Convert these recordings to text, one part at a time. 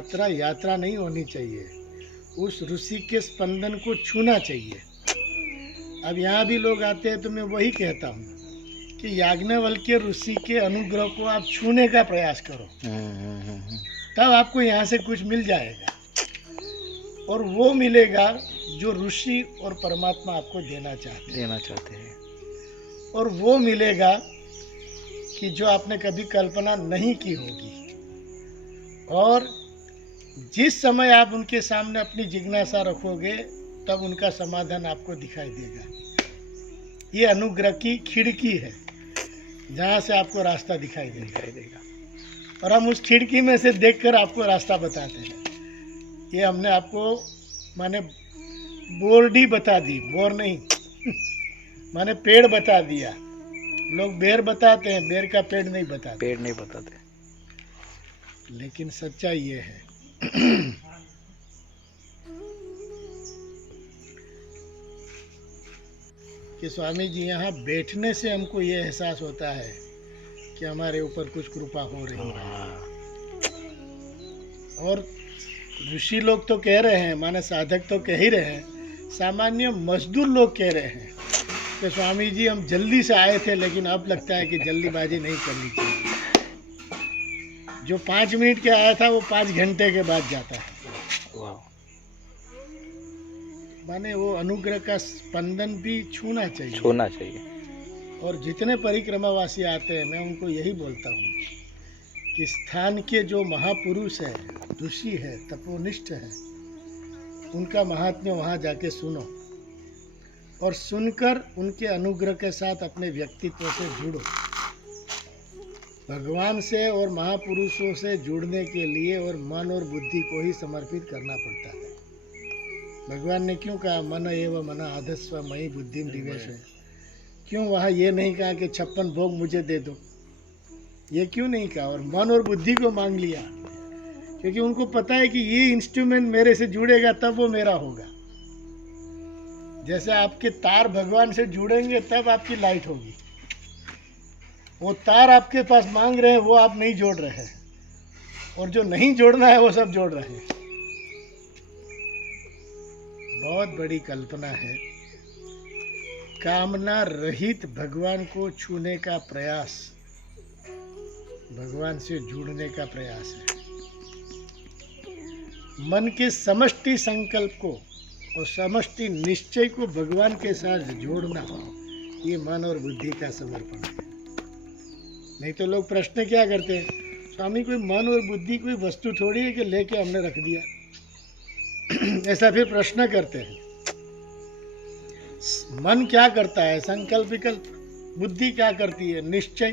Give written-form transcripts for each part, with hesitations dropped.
यात्रा यात्रा नहीं होनी चाहिए, उस ऋषि के स्पंदन को छूना चाहिए। अब यहाँ भी लोग आते हैं तो मैं वही कहता हूँ कि याज्ञवल्क्य ऋषि के अनुग्रह को आप छूने का प्रयास करो, तब आपको यहाँ से कुछ मिल जाएगा, और वो मिलेगा जो ऋषि और परमात्मा आपको देना चाहते हैं, और वो मिलेगा कि जो आपने कभी कल्पना नहीं की होगी। और जिस समय आप उनके सामने अपनी जिज्ञासा रखोगे तब उनका समाधान आपको दिखाई देगा। ये अनुग्रह की खिड़की है जहाँ से आपको रास्ता दिखाई देगा, और हम उस खिड़की में से देखकर आपको रास्ता बताते हैं। ये हमने आपको माने बोर्ड ही बता दी, बोर नहीं माने पेड़ बता दिया। लोग बेर बताते हैं, बेर का पेड़ नहीं बताते। लेकिन सच्चाई ये है कि स्वामी जी यहाँ बैठने से हमको ये एहसास होता है कि हमारे ऊपर कुछ कृपा हो रही है। और ऋषि लोग तो कह रहे हैं, माने साधक तो कह ही रहे हैं, सामान्य मजदूर लोग कह रहे हैं कि स्वामी जी हम जल्दी से आए थे, लेकिन अब लगता है कि जल्दीबाजी नहीं करनी चाहिए। जो 5 मिनट के आया था वो 5 घंटे के बाद जाता है। माने वो अनुग्रह का स्पंदन भी छूना चाहिए। और जितने परिक्रमावासी आते हैं मैं उनको यही बोलता हूँ कि स्थान के जो महापुरुष है, ऋषि है, तपोनिष्ठ है, उनका महात्म्य वहाँ जाके सुनो, और सुनकर उनके अनुग्रह के साथ अपने व्यक्तित्व से जुड़ो। भगवान से और महापुरुषों से जुड़ने के लिए और मन और बुद्धि को ही समर्पित करना पड़ता है। भगवान ने क्यों कहा मन एव मन आधस्व मयि बुद्धि निवेश है? क्यों वहाँ ये नहीं कहा कि 56 भोग मुझे दे दो? ये क्यों नहीं कहा? और मन और बुद्धि को मांग लिया, क्योंकि उनको पता है कि ये इंस्ट्रूमेंट मेरे से जुड़ेगा तब वो मेरा होगा। जैसे आपके तार भगवान से जुड़ेंगे तब आपकी लाइट होगी। वो तार आपके पास मांग रहे हैं, वो आप नहीं जोड़ रहे हैं, और जो नहीं जोड़ना है वो सब जोड़ रहे हैं। बहुत बड़ी कल्पना है। कामना रहित भगवान को छूने का प्रयास, भगवान से जुड़ने का प्रयास है। मन के समष्टि संकल्प को और समष्टि निश्चय को भगवान के साथ जोड़ना, ये मन और बुद्धि का समर्पण है। नहीं तो लोग प्रश्न क्या करते हैं, स्वामी कोई मन और बुद्धि कोई वस्तु थोड़ी है कि लेके हमने रख दिया ऐसा फिर प्रश्न करते हैं। मन क्या करता है? संकल्प विकल्प। बुद्धि क्या करती है? निश्चय।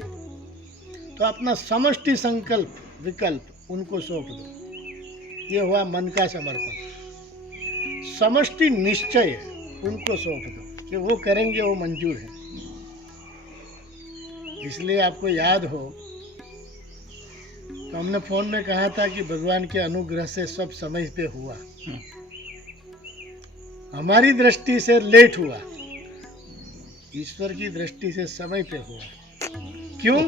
तो अपना समष्टि संकल्प विकल्प उनको सौंप दो, ये हुआ मन का समर्पण। समष्टि निश्चय उनको सौंप दो कि वो करेंगे, वो मंजूर है। इसलिए आपको याद हो तो हमने फोन में कहा था कि भगवान के अनुग्रह से सब समय पे हुआ। हमारी दृष्टि से लेट हुआ, ईश्वर की दृष्टि से समय पे हुआ। क्यों?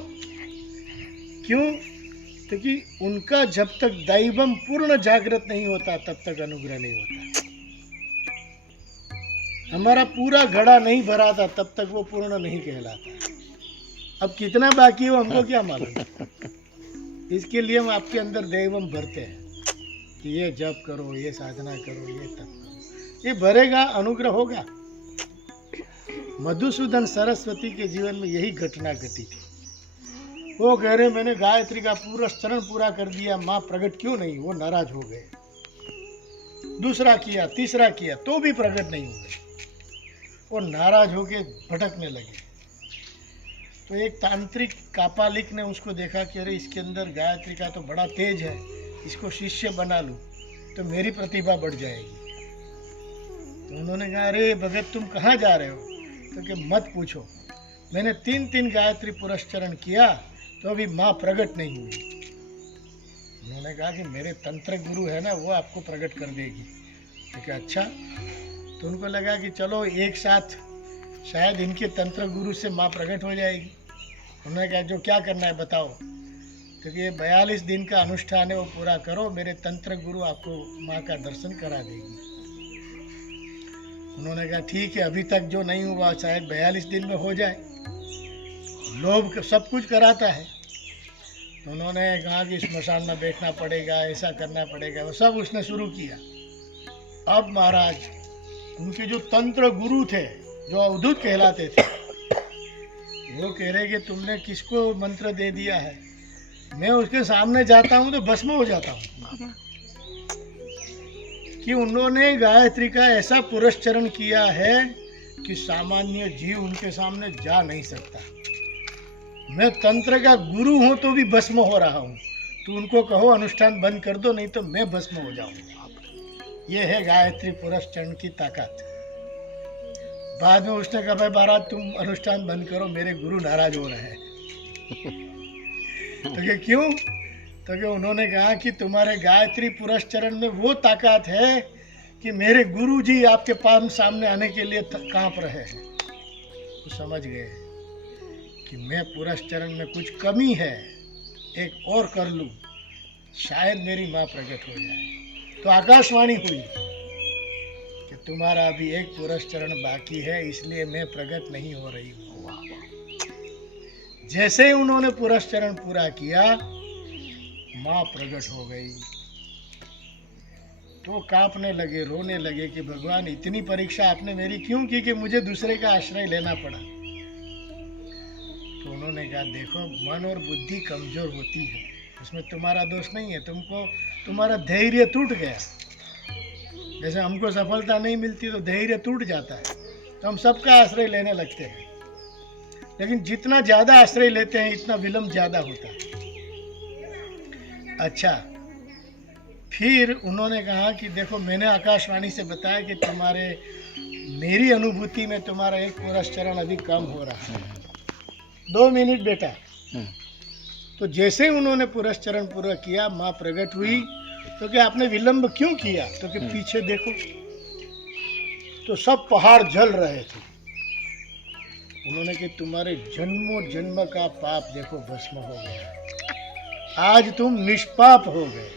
क्योंकि उनका जब तक दैवम पूर्ण जागृत नहीं होता तब तक अनुग्रह नहीं होता। हमारा पूरा घड़ा नहीं भरा था तब तक वो पूर्ण नहीं कहलाता। अब कितना बाकी हो हमको क्या मालूम। इसके लिए हम आपके अंदर दैवम भरते हैं कि ये जप करो, ये साधना करो, ये तप करो, ये भरेगा, अनुग्रह होगा। मधुसूदन सरस्वती के जीवन में यही घटना घटी थी। वो कह रहे मैंने गायत्री का पूरा चरण पूरा कर दिया, माँ प्रकट क्यों नहीं? वो नाराज हो गए। दूसरा किया, तीसरा किया, तो भी प्रकट नहीं हुए। वो नाराज होके भटकने लगे। तो एक तांत्रिक कापालिक ने उसको देखा कि अरे इसके अंदर गायत्री का तो बड़ा तेज है, इसको शिष्य बना लूं तो मेरी प्रतिभा बढ़ जाएगी। तो उन्होंने कहा अरे भगत तुम कहाँ जा रहे हो? तो कि मत पूछो, मैंने 3 गायत्री पुरस्चरण किया तो अभी माँ प्रकट नहीं हुई। उन्होंने कहा कि मेरे तंत्र गुरु है ना, वो आपको प्रकट कर देगी। तो क्या अच्छा। तो उनको लगा कि चलो एक साथ शायद इनके तंत्र गुरु से माँ प्रकट हो जाएगी। उन्होंने कहा जो क्या करना है बताओ। तो ये 42 दिन का अनुष्ठान है वो पूरा करो, मेरे तंत्र गुरु आपको माँ का दर्शन करा देगी। उन्होंने कहा ठीक है, अभी तक जो नहीं हुआ शायद 42 दिन में हो जाए, लोभ सब कुछ कराता है। तो उन्होंने कहा कि स्मशान में बैठना पड़ेगा, ऐसा करना पड़ेगा, वो सब उसने शुरू किया। अब महाराज उनके जो तंत्र गुरु थे, जो अवधूत कहलाते थे, वो कह रहे कि तुमने किसको मंत्र दे दिया है, मैं उसके सामने जाता हूँ तो भस्म हो जाता हूँ। कि उन्होंने गायत्री का ऐसा पुरस्चरण किया है कि सामान्य जीव उनके सामने जा नहीं सकता। मैं तंत्र का गुरु हूँ तो भी भस्म हो रहा हूँ, तो उनको कहो अनुष्ठान बंद कर दो, नहीं तो मैं भस्म हो जाऊंगा। ये है गायत्री पुरस्चरण की ताकत। बाद में उसने कहा भाई महाराज तुम अनुष्ठान बंद करो, मेरे गुरु नाराज हो रहे हैं। तो ये क्यों? तो कि उन्होंने कहा कि तुम्हारे गायत्री पुरस्चरण में वो ताकत है कि मेरे गुरु जी आपके पास सामने आने के लिए कांप रहे हैं। तो समझ गए कि मैं पुरस्चरण में कुछ कमी है, एक और कर लूं, शायद मेरी माँ प्रकट हो जाए। तो आकाशवाणी हुई कि तुम्हारा अभी एक पुरस्चरण बाकी है, इसलिए मैं प्रकट नहीं हो रही हूँ। जैसे ही उन्होंने पुरस्चरण पूरा किया, माँ प्रकट हो गई। तो कांपने लगे, रोने लगे कि भगवान इतनी परीक्षा आपने मेरी क्यों की कि मुझे दूसरे का आश्रय लेना पड़ा। तो उन्होंने कहा देखो, मन और बुद्धि कमजोर होती है, उसमें तुम्हारा दोष नहीं है, तुम्हारा धैर्य टूट गया। जैसे हमको सफलता नहीं मिलती तो धैर्य टूट जाता है, तो हम सबका आश्रय लेने लगते हैं, लेकिन जितना ज्यादा आश्रय लेते हैं इतना विलंब ज्यादा होता है। अच्छा, फिर उन्होंने कहा कि देखो मैंने आकाशवाणी से बताया कि तुम्हारे मेरी अनुभूति में तुम्हारा एक पुरस्चरण अभी कम हो रहा है, 2 मिनट बेटा। तो जैसे ही उन्होंने पुरस्चरण पूरा किया, माँ प्रकट हुई। तो कि आपने विलंब क्यों किया? तो कि पीछे देखो तो सब पहाड़ जल रहे थे। उन्होंने कि तुम्हारे जन्मों जन्म का पाप देखो भस्म हो गया, आज तुम निष्पाप हो गए,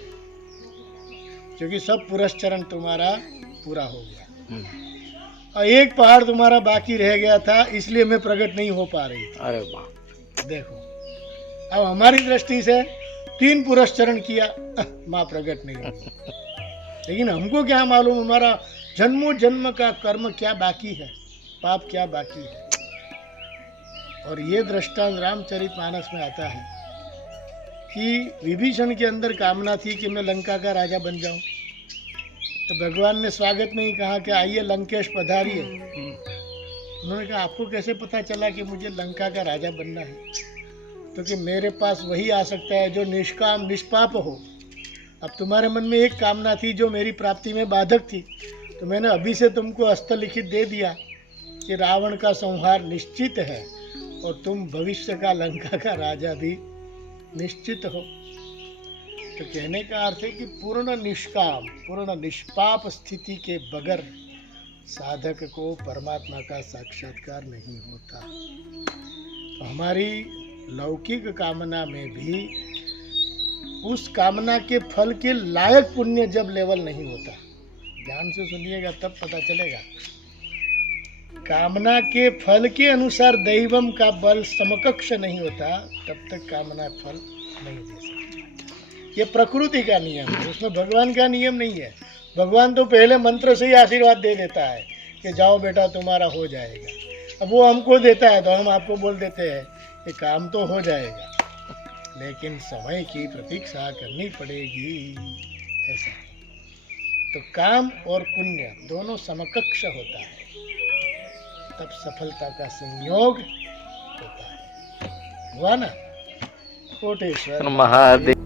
क्योंकि सब पुरस्चरण तुम्हारा पूरा हो गया और एक पहाड़ तुम्हारा बाकी रह गया था, इसलिए मैं प्रकट नहीं हो पा रही। अरे वाह, देखो अब हमारी दृष्टि से 3 पुरस्चरण किया, माँ प्रकट नहीं होगी, लेकिन हमको क्या मालूम हमारा जन्मों जन्म का कर्म क्या बाकी है, पाप क्या बाकी है। और ये दृष्टांत रामचरितमानस में आता है कि विभीषण के अंदर कामना थी कि मैं लंका का राजा बन जाऊं, तो भगवान ने स्वागत में ही कहा कि आइए लंकेश पधारिए। उन्होंने कहा आपको कैसे पता चला कि मुझे लंका का राजा बनना है? तो कि मेरे पास वही आ सकता है जो निष्काम निष्पाप हो। अब तुम्हारे मन में एक कामना थी जो मेरी प्राप्ति में बाधक थी, तो मैंने अभी से तुमको हस्तलिखित दे दिया कि रावण का संहार निश्चित है और तुम भविष्य का लंका का राजा भी निश्चित हो। तो कहने का अर्थ है कि पूर्ण निष्काम, पूर्ण निष्पाप स्थिति के बगैर साधक को परमात्मा का साक्षात्कार नहीं होता। तो हमारी लौकिक कामना में भी उस कामना के फल के लायक पुण्य जब लेवल नहीं होता, ध्यान से सुनिएगा तब पता चलेगा। कामना के फल के अनुसार दैवम का बल समकक्ष नहीं होता, तब तक कामना फल नहीं दे सकता। ये प्रकृति का नियम है, उसमें भगवान का नियम नहीं है। भगवान तो पहले मंत्र से ही आशीर्वाद दे देता है कि जाओ बेटा तुम्हारा हो जाएगा। अब वो हमको देता है तो हम आपको बोल देते हैं कि काम तो हो जाएगा, लेकिन समय की प्रतीक्षा करनी पड़ेगी। ऐसा तो काम और पुण्य दोनों समकक्ष होता है, तब सफलता का संयोग होता है। हुआ ना? कोटेश्वर महादेव।